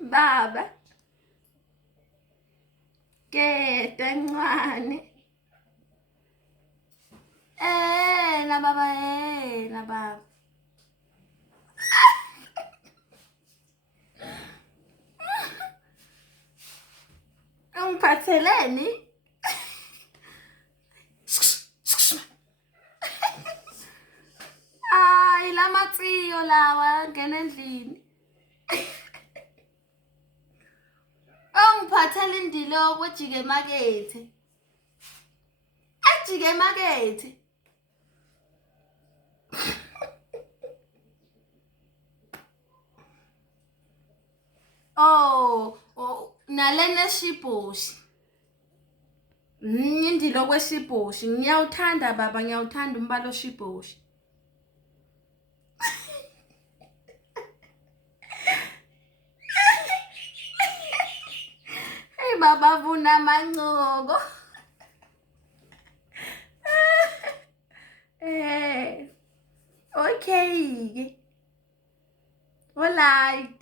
Baba, kete ncwane. Na baba, na baba. Ungiphatheleni? Ay, lamatsiyo lawa ngena endlini. Ongiphathela indilo kwejike emakethe. Ejike emakethe. Oh, nalena shibhoshi. Indilo kweshibhoshi. Ngiyawuthanda baba, ngiyawuthanda umbala oshibhoshi. Hey baba vuna mancoko. Okay. Olai.